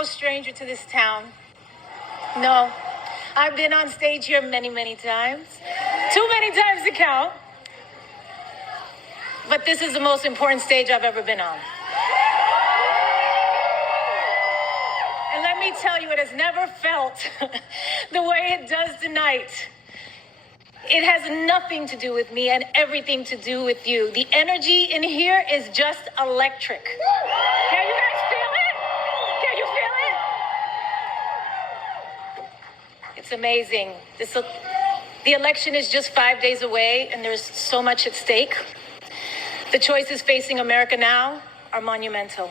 no stranger to this town. No, I've been on stage here many, many times. Too many times to count. But this is the most important stage I've ever been on. And let me tell you, it has never felt the way it does tonight. It has nothing to do with me and everything to do with you. The energy in here is just electric. Can you guys feel it? Can you feel it? It's amazing. The election is just 5 days away, and there's so much at stake. The choices facing America now are monumental.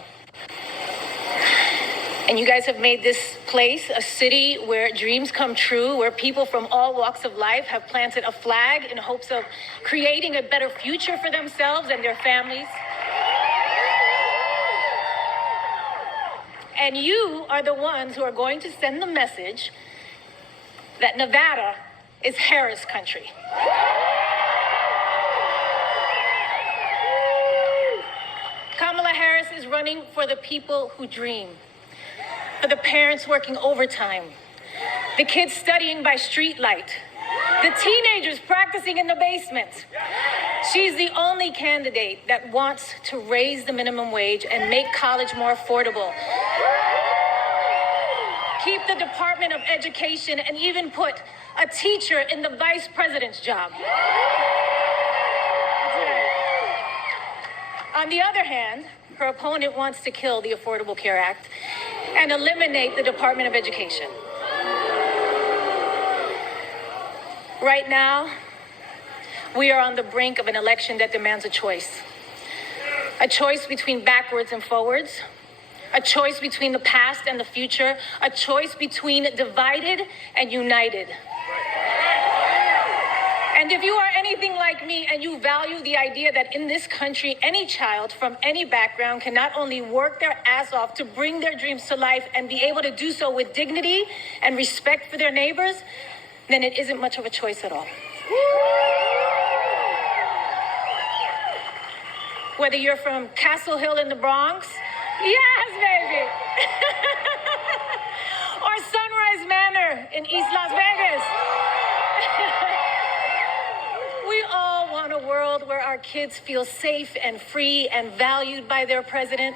And you guys have made this place a city where dreams come true, where people from all walks of life have planted a flag in hopes of creating a better future for themselves and their families. And you are the ones who are going to send the message that Nevada is Harris country. Kamala Harris is running for the people who dream, for the parents working overtime, the kids studying by streetlight, the teenagers practicing in the basement. She's the only candidate that wants to raise the minimum wage and make college more affordable, keep the Department of Education, and even put a teacher in the vice president's job. On the other hand, her opponent wants to kill the Affordable Care Act and eliminate the Department of Education. Right now, we are on the brink of an election that demands a choice. A choice between backwards and forwards. A choice between the past and the future. A choice between divided and united. And if you are anything like me and you value the idea that in this country, any child from any background can not only work their ass off to bring their dreams to life and be able to do so with dignity and respect for their neighbors, then it isn't much of a choice at all. Whether you're from Castle Hill in the Bronx, yes, baby, or Sunrise Manor in East Las Vegas. We all want a world where our kids feel safe and free and valued by their president,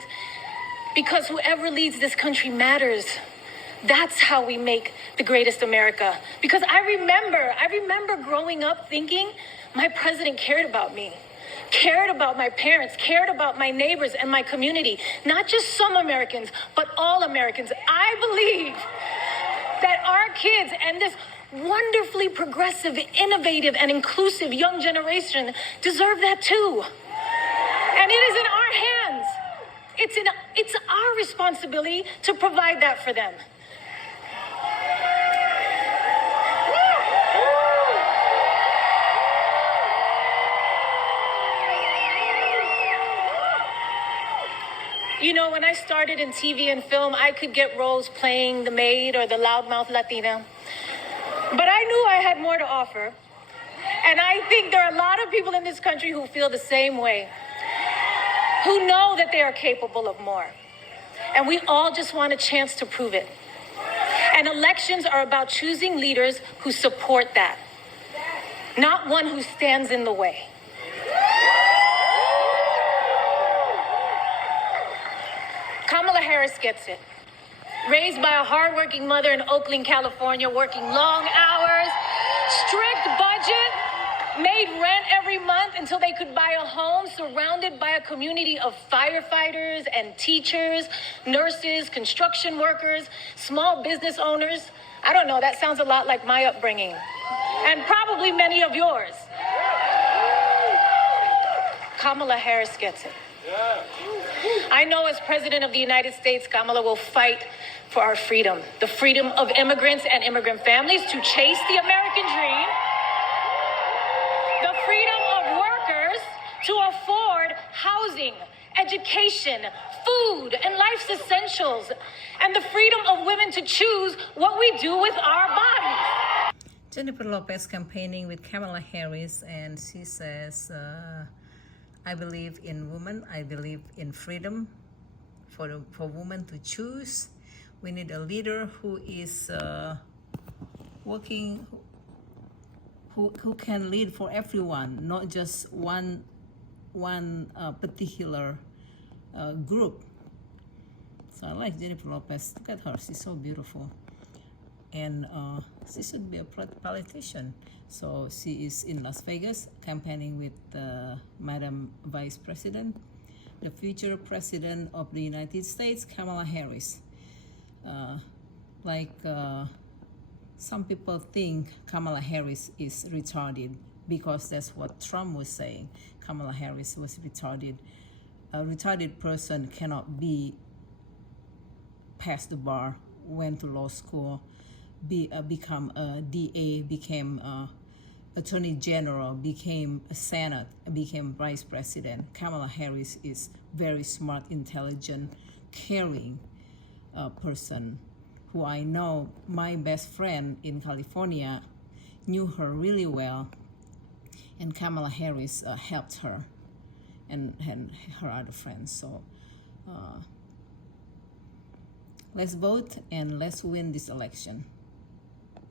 because whoever leads this country matters. That's how we make the greatest America. Because I remember growing up thinking my president cared about me, cared about my parents, cared about my neighbors and my community. Not just some Americans, but all Americans. I believe that our kids and this wonderfully progressive, innovative, and inclusive young generation deserve that too. And it is in our hands. It's our responsibility to provide that for them. You know, when I started in TV and film, I could get roles playing the maid or the loudmouth Latina. But I knew I had more to offer. And I think there are a lot of people in this country who feel the same way, who know that they are capable of more. And we all just want a chance to prove it. And elections are about choosing leaders who support that, not one who stands in the way. Kamala Harris gets it. Raised by a hardworking mother in Oakland, California, working long hours, strict budget, made rent every month until they could buy a home, surrounded by a community of firefighters and teachers, nurses, construction workers, small business owners. I don't know, that sounds a lot like my upbringing, and probably many of yours. Kamala Harris gets it. I know as President of the United States, Kamala will fight for our freedom, the freedom of immigrants and immigrant families to chase the American dream, the freedom of workers to afford housing, education, food, and life's essentials, and the freedom of women to choose what we do with our bodies. Jennifer Lopez campaigning with Kamala Harris, and she says, I believe in women. I believe in freedom for women to choose We need a leader who is working, who can lead for everyone, not just one particular group. So I like Jennifer Lopez. Look at her, she's so beautiful. And she should be a politician. So she is in Las Vegas campaigning with Madam Vice President, the future President of the United States, Kamala Harris. Some people think Kamala Harris is retarded because that's what Trump was saying. Kamala Harris was retarded. A retarded person cannot be past the bar, went to law school, become a DA, became Attorney General, became a Senate, became Vice President. Kamala Harris is very smart, intelligent, caring person who I know. My best friend in California knew her really well, and Kamala Harris helped her and her other friends. So let's vote and let's win this election.